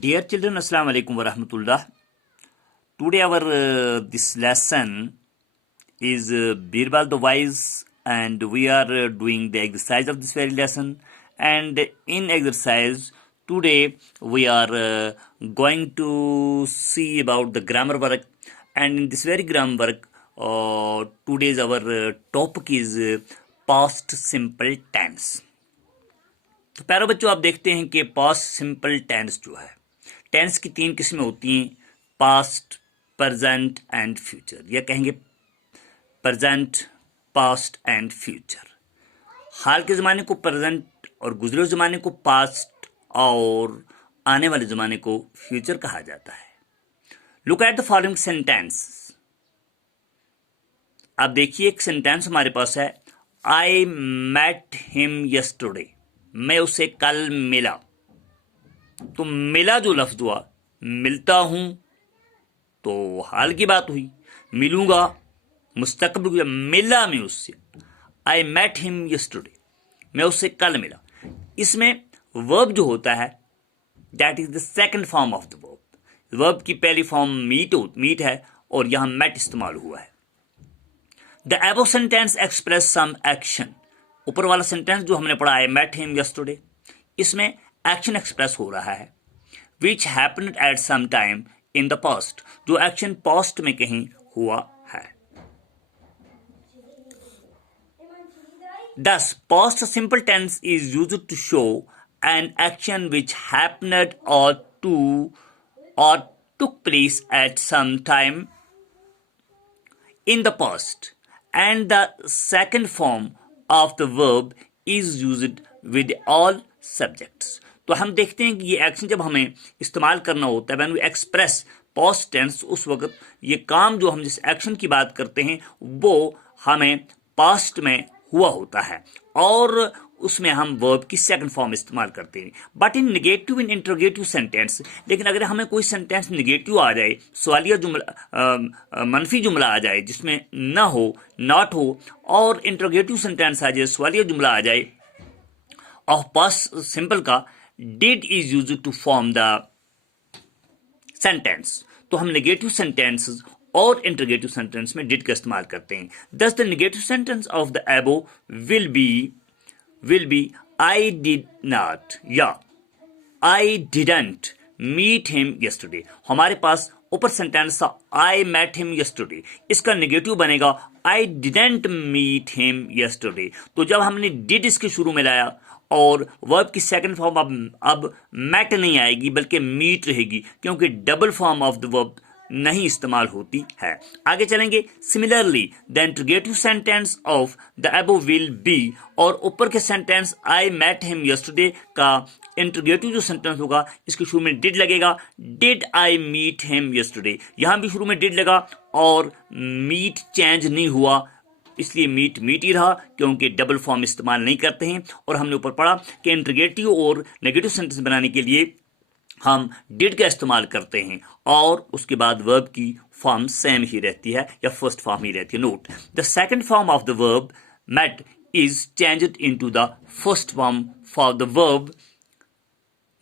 Dear children, Assalamu alaikum wa rahmatullah. Today our this lesson is Birbal the Wise, and we are doing the exercise of this very lesson. And in exercise today we are going to see about the grammar work. And in this very grammar work, today's our topic is past simple tense. तो प्यारे बच्चों, आप देखते हैं कि past simple tense जो है, tense की तीन किस्में होती हैं, पास्ट, प्रेजेंट एंड फ्यूचर, या कहेंगे प्रेजेंट, पास्ट एंड फ्यूचर। हाल के ज़माने को प्रेजेंट और गुजरे हुए ज़माने को पास्ट और आने वाले ज़माने को फ्यूचर कहा जाता है। Look at the following sentence. आप देखिए, एक सेंटेंस हमारे पास है, आई मेट हिम यस्टरडे, मैं उसे कल मिला। तो मिला जो लफ्ज हुआ, मिलता हूं तो हाल की बात हुई, मिलूंगा मुस्तकबिल की, मिला मैं उससे, आई मेट हिम यस्टरडे, मैं उससे कल मिला। इसमें वर्ब जो होता है that is the second form of the verb. Verb की पहली फॉर्म मीट है और यहां मेट इस्तेमाल हुआ है। The above sentence express some action. ऊपर वाला सेंटेंस जो हमने पढ़ा है, मेट हिम यस्टरडे, इसमें एक्शन एक्सप्रेस हो रहा है, which happened at some time in the past, जो एक्शन पास्ट में कहीं हुआ है। Thus, past simple tense is used to show an action which happened or took place at some time in the past, and the second form of the verb is used with all subjects. तो हम देखते हैं कि ये action जब हमें इस्तेमाल करना होता है, when we express past tense, उस वक्त ये काम जो हम जिस एक्शन की बात करते हैं वो हमें पास्ट में हुआ होता है और उसमें हम वर्ब की सेकंड फॉर्म इस्तेमाल करते हैं। But in negative, in interrogative sentence, लेकिन अगर हमें कोई सेंटेंस निगेटिव आ जाए, सवालिया जुमला, मनफी जुमला आ जाए जिसमें ना हो, नॉट हो, और इंटरोगेटिव सेंटेंस आ जाए, सवालिया जुमला आ जाए, और पास्ट सिंपल का did is used to form the sentence, तो हम नेगेटिव सेंटेंसेस और इंटरोगेटिव सेंटेंस में डिड का इस्तेमाल करते हैं। Thus the negative sentence of the above will be I did not या I didn't meet him yesterday। हमारे पास ऊपर सेंटेंस था I met him yesterday, इसका नेगेटिव बनेगा I didn't meet him yesterday। तो जब हमने did इसके शुरू में लाया और वर्ब की सेकंड फॉर्म अब met नहीं आएगी बल्कि meet रहेगी, क्योंकि double form of the verb नहीं इस्तेमाल होती है। आगे चलेंगे। Similarly the interrogative sentence of the above will be, और ऊपर के sentence I met him yesterday का इंटरोगेटिव जो सेंटेंस होगा इसके शुरू में डिड लगेगा, did I meet him yesterday. यहां भी शुरू में डिड लगा और मीट चेंज नहीं हुआ, इसलिए मीट ही रहा, क्योंकि डबल फॉर्म इस्तेमाल नहीं करते हैं। और हमने ऊपर पढ़ा कि इंटरोगेटिव और नेगेटिव सेंटेंस बनाने के लिए हम डिड का इस्तेमाल करते हैं और उसके बाद वर्ब की फॉर्म सेम ही रहती है या फर्स्ट फॉर्म ही रहती है। Note the second form of the verb met is changed into the first form for the verb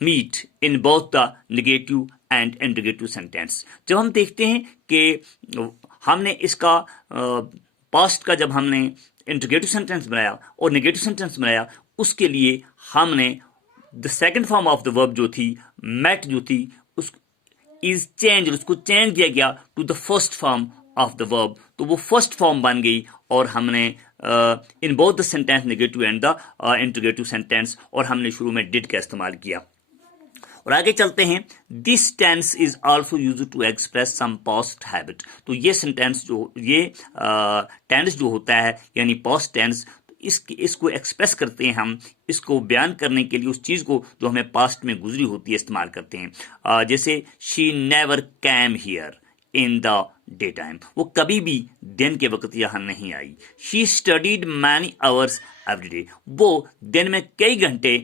meet in both the negative and interrogative sentence. जब हम देखते हैं कि हमने इसका पास्ट का जब हमने इंटरोगेटिव सेंटेंस बनाया और नेगेटिव सेंटेंस बनाया, उसके लिए हमने the second form of the verb जो थी, मेट जो थी, उस इज चेंज, उसको चेंज किया गया to the first form of the verb, तो वो फर्स्ट फॉर्म बन गई और हमने in both the sentence negative and the interrogative sentence, और हमने शुरू में डिड का इस्तेमाल किया। और आगे चलते हैं। This tense is also use to express some past habit. तो ये सेंटेंस जो ये टेंस जो होता है यानी पास्ट टेंस, इसको एक्सप्रेस करते हैं, हम इसको बयान करने के लिए उस चीज़ को जो हमें पास्ट में गुजरी होती है इस्तेमाल करते हैं। जैसे she never came here in the day time, वो कभी भी दिन के वक्त यहाँ नहीं आई। She studied many hours every day, वो दिन में कई घंटे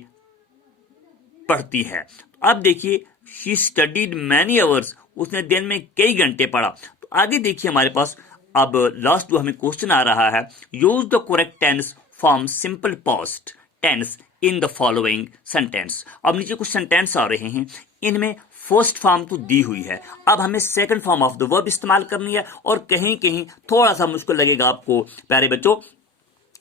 पढ़ती है। अब देखिए, शी स्टडीड मैनी आवर्स, उसने दिन में कई घंटे पढ़ा। तो आगे देखिए हमारे पास अब लास्ट जो हमें क्वेश्चन आ रहा है, use the correct tense from simple past tense in the following sentence. अब नीचे कुछ सेंटेंस आ रहे हैं, इनमें फर्स्ट फॉर्म तो दी हुई है, अब हमें second form of the verb इस्तेमाल करनी है, और कहीं कहीं थोड़ा सा मुश्किल लगेगा आपको प्यारे बच्चों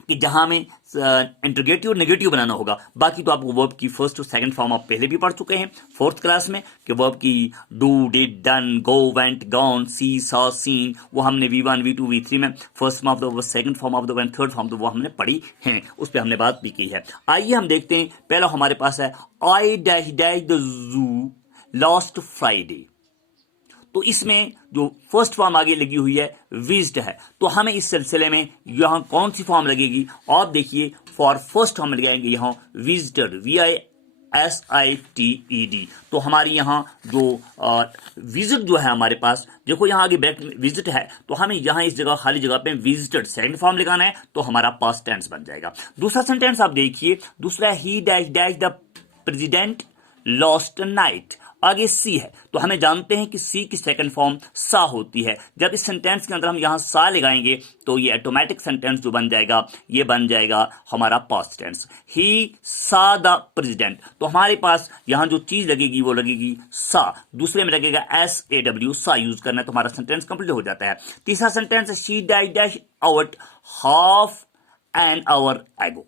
कि जहां में इंटरोगेटिव और नेगेटिव बनाना होगा। बाकी तो आपको वर्ब की फर्स्ट और सेकंड फॉर्म आप पहले भी पढ़ चुके हैं फोर्थ क्लास में, कि वर्ब की do, did, done, go, went, gone, see, saw, seen, वो हमने V1, V2, V3 में first form of the verb, second form of the verb, third form of the वो हमने पढ़ी है, उस पर हमने बात भी की है। आइए हम देखते हैं, पहला हमारे पास है I dash dash the zoo last Friday. तो इसमें जो फर्स्ट फॉर्म आगे लगी हुई है विज्ड है, तो हमें इस सिलसिले में यहां कौन सी फॉर्म लगेगी? आप देखिए, फॉर फर्स्ट हम लगाएंगे यहां विजिटेड, VISITED। तो हमारी यहां जो विजिट जो है हमारे पास, देखो यहां आगे बैक विजिट है, तो हमें यहां इस जगह खाली जगह पे विजिटेड सेकंड फॉर्म लगाना है, तो हमारा पास्ट टेंस बन जाएगा। दूसरा सेंटेंस आप देखिए, दूसरा ही dash dash the president lost night, आगे सी है, तो हमें जानते हैं कि सी की सेकंड फॉर्म सा होती है। जब इस सेंटेंस के अंदर हम यहां सा लगाएंगे तो ये ऑटोमेटिक सेंटेंस जो बन जाएगा, ये बन जाएगा हमारा पास्ट टेंस, ही सा द प्रेसिडेंट। तो हमारे पास यहां जो चीज लगेगी वो लगेगी सा, दूसरे में लगेगा SAW, सा यूज करना है, तो हमारा सेंटेंस कंप्लीट हो जाता है। तीसरा सेंटेंस है she died dash out half an hour एगो।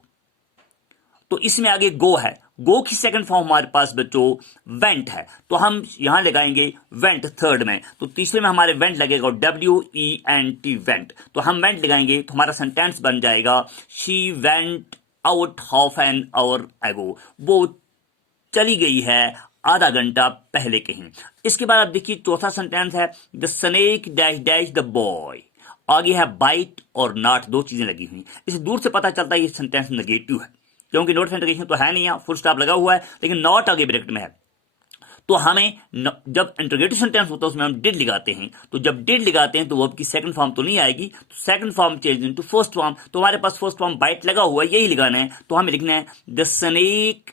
तो इसमें आगे गो है, गो की सेकंड फॉर्म हमारे पास बच्चों वेंट है, तो हम यहां लगाएंगे वेंट थर्ड में, तो तीसरे में हमारे वेंट लगेगा WENT वेंट, तो हम वेंट लगाएंगे, तो हमारा सेंटेंस बन जाएगा she went out half an hour एगो, वो चली गई है आधा घंटा पहले कहीं। इसके बाद आप देखिए चौथा सेंटेंस है the snake dash dash the boy, आगे है बाइट और नॉट, दो चीजें लगी हुई। इसे दूर से पता चलता है ये सेंटेंस नेगेटिव है, क्योंकि नोट इंटीग्रेशन तो है नहीं, यहां फुल स्टॉप लगा हुआ है, लेकिन नॉट आगे ब्रैकेट में है। तो हमें जब इंटरोगेटिव सेंटेंस होता है उसमें हम डिड लगाते हैं, तो जब डिड लगाते हैं तो वर्ब की सेकंड फॉर्म तो नहीं आएगी, तो second form change into first form, तो हमारे पास फर्स्ट फॉर्म बाइट लगा हुआ है, यही लगाना है, तो हमें लिखना है द स्नेक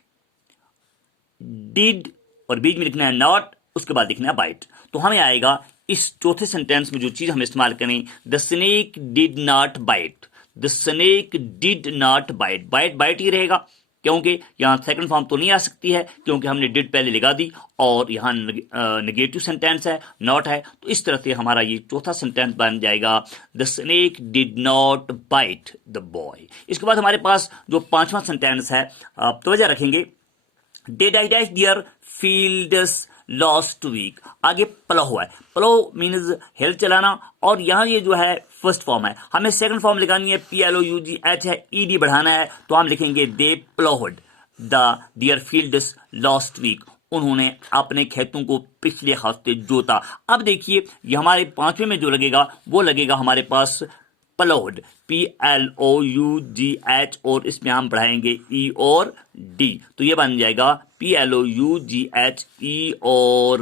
डिड, और बीच में लिखना है नॉट, उसके बाद लिखना है बाइट। तो हमें आएगा इस चौथे सेंटेंस में जो चीज हम इस्तेमाल करें, the snake did not bite, the snake did not bite, bite bite ही रहेगा, क्योंकि यहां सेकंड फॉर्म तो नहीं आ सकती है, क्योंकि हमने डिड पहले लगा दी, और यहां नेगेटिव सेंटेंस है, नॉट है, तो इस तरह से हमारा ये चौथा सेंटेंस बन जाएगा the snake did not bite the boy. इसके बाद हमारे पास जो पांचवा सेंटेंस है, आप तवज्जो रखेंगे, did I dash dear fields last week, आगे प्लो है, प्लो मीन्स हेल चलाना, और यहां ये जो है फर्स्ट फॉर्म है, हमें सेकंड फॉर्म लिखानी है, PLOUGH है, ED बढ़ाना है, तो हम लिखेंगे they ploughed their fields last week, उन्होंने अपने खेतों को पिछले हफ्ते जोता। अब देखिए ये हमारे पांचवें में जो लगेगा वो लगेगा हमारे पास प्लोड, PLOUGH, और इसमें हम बढ़ाएंगे E और D, तो ये बन जाएगा PLOUGHE और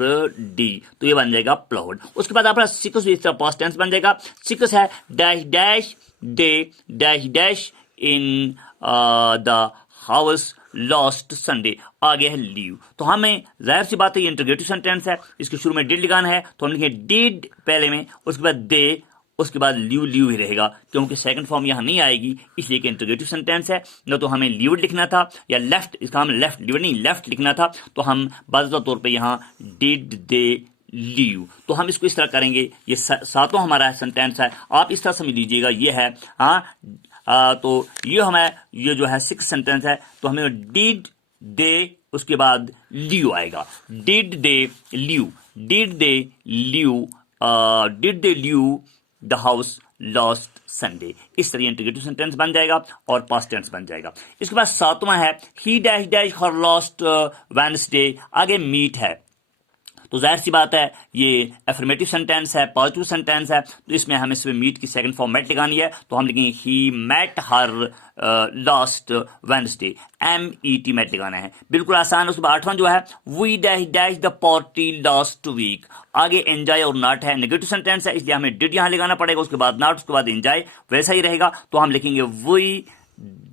D, तो ये बन जाएगा प्लोड। उसके बाद अपना सिक्स इस तरह पास्ट टेंस बन जाएगा, सिक्स है dash dash day dash dash in the house last Sunday, आगे है लीव। तो हमें जाहिर सी बात है ये इंटरोगेटिव सेंटेंस है, इसके शुरू में डिड लगाना है, तो हम लिखेंगे डिड पहले में, उसके बाद दे, उसके बाद लीव लीव ही रहेगा, क्योंकि सेकंड फॉर्म यहां नहीं आएगी, इसलिए कि इंटरोगेटिव सेंटेंस है। न तो हमें लीव्ड लिखना था या लेफ्ट, इसका हमें लेफ्ट लीव्ड नहीं लेफ्ट लिखना था, तो हम बाज़ तौर पे यहां डिड दे लीव, तो हम इसको इस तरह करेंगे। ये सातों हमारा सेंटेंस है, आप इस तरह समझ लीजिएगा, ये है तो ये हमें ये जो है सिक्स सेंटेंस है, तो हमें डिड दे, उसके बाद लीव आएगा, did they leave, did they leave, did they leave the house last Sunday, इस तरह इंटीग्रेटिव सेंटेंस बन जाएगा और पास्ट टेंस बन जाएगा। इसके बाद सातवां है ही dash dash her last Wednesday, आगे मीट है, तो जाहिर सी बात है ये एफर्मेटिव सेंटेंस है, पॉजिटिव सेंटेंस है, तो इसमें हमें इसमें मीट की सेकंड फॉर्म मेट लगानी है, तो हम लिखेंगे he met her last Wednesday, MET met लगाना है, बिल्कुल आसान। उसके बाद आठवां जो है we dash dash the party last week, आगे एंजॉय और नॉट है, नेगेटिव सेंटेंस है, इसलिए हमें डिड यहां लगाना पड़ेगा, उसके बाद नॉट, उसके बाद एंजॉय, वैसा ही रहेगा, तो हम लिखेंगे we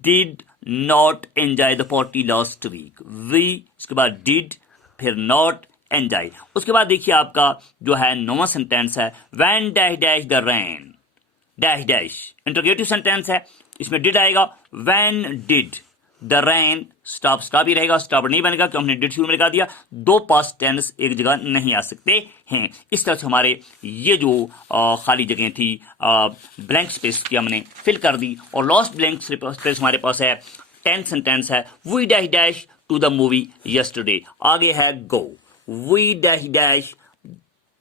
did not enjoy the party last week, we, उसके बाद डिड, फिर नॉट, एंजॉय। उसके बाद देखिए आपका जो है नौवां सेंटेंस है when dash dash the rain dash dash, interrogative sentence है, इसमें डिड आएगा, when did the rain stop, stop ही रहेगा, स्टॉप नहीं बनेगा क्योंकि हमने डिड शुरू में लगा दिया। दो पास्ट टेंस एक जगह नहीं आ सकते हैं। इस तरह से हमारे ये जो खाली जगह थी ब्लैंक स्पेस की हमने फिल कर दी। और लास्ट ब्लैंक स्पेस हमारे पास है 10 सेंटेंस है, we dash dash to the movie yesterday. आगे है go, we dash dash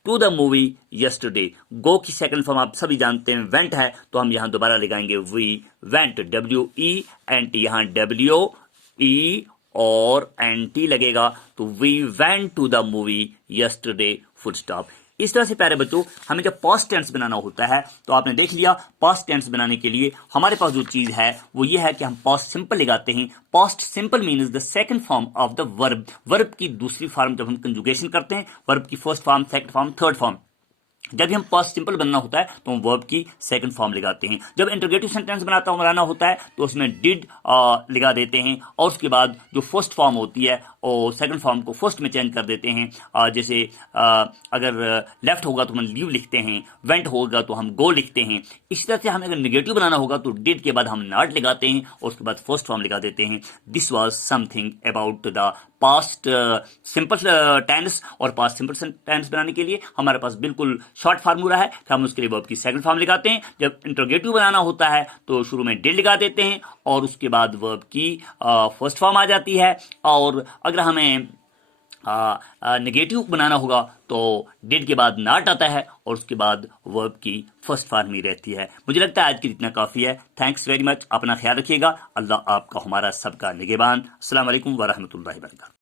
to the movie yesterday. Go की सेकंड फॉर्म आप सभी जानते हैं वेंट है, तो हम यहां दोबारा लगाएंगे वी वेंट, WENT, यहां WE और NT लगेगा, तो we went to the movie yesterday full stop. इस तरह से प्यारे बच्चों हमें जब पास्ट टेंस बनाना होता है तो आपने देख लिया पास्ट टेंस बनाने के लिए हमारे पास जो चीज है वो ये है कि हम पास्ट सिंपल लगाते हैं। Past simple means the second form of the verb, verb की दूसरी फॉर्म जब हम कंजुगेशन करते हैं, वर्ब की first form, second form, third form. जब भी हम पास्ट सिंपल बनना होता है तो हम वर्ब की सेकंड फॉर्म लगाते हैं। जब इंटरोगेटिव सेंटेंस बनाना होता है तो उसमें डिड लगा देते हैं और उसके बाद जो फर्स्ट फॉर्म होती है और सेकंड फॉर्म को फर्स्ट में चेंज कर देते हैं। जैसे अगर लेफ्ट होगा तो हम लीव लिखते हैं, वेंट होगा तो हम गो लिखते हैं। इसी तरह से हमें अगर निगेटिव बनाना होगा तो डिड के बाद हम नॉट लगाते हैं और उसके बाद फर्स्ट फॉर्म लगा देते हैं। This was something about the past simple tense. और पास्ट सिंपल टेंस बनाने के लिए हमारे पास बिल्कुल शॉर्ट फार्मूला है कि हम उसके लिए वर्ब की सेकंड फॉर्म लगाते हैं। जब इंटरोगेटिव बनाना होता है तो शुरू में डिड लगा देते हैं और उसके बाद वर्ब की फर्स्ट फॉर्म आ जाती है। और अगर हमें नेगेटिव बनाना होगा तो डिड के बाद नॉट आता है और उसके बाद वर्ब की फर्स्ट फॉर्म ही रहती है। मुझे लगता है आज के लिए इतना काफ़ी है। थैंक्स वेरी मच, अपना ख्याल रखिएगा। अल्लाह आपका हमारा सबका निगहबान। अस्सलाम वालेकुम व रहमतुल्लाहि व बरकातहू।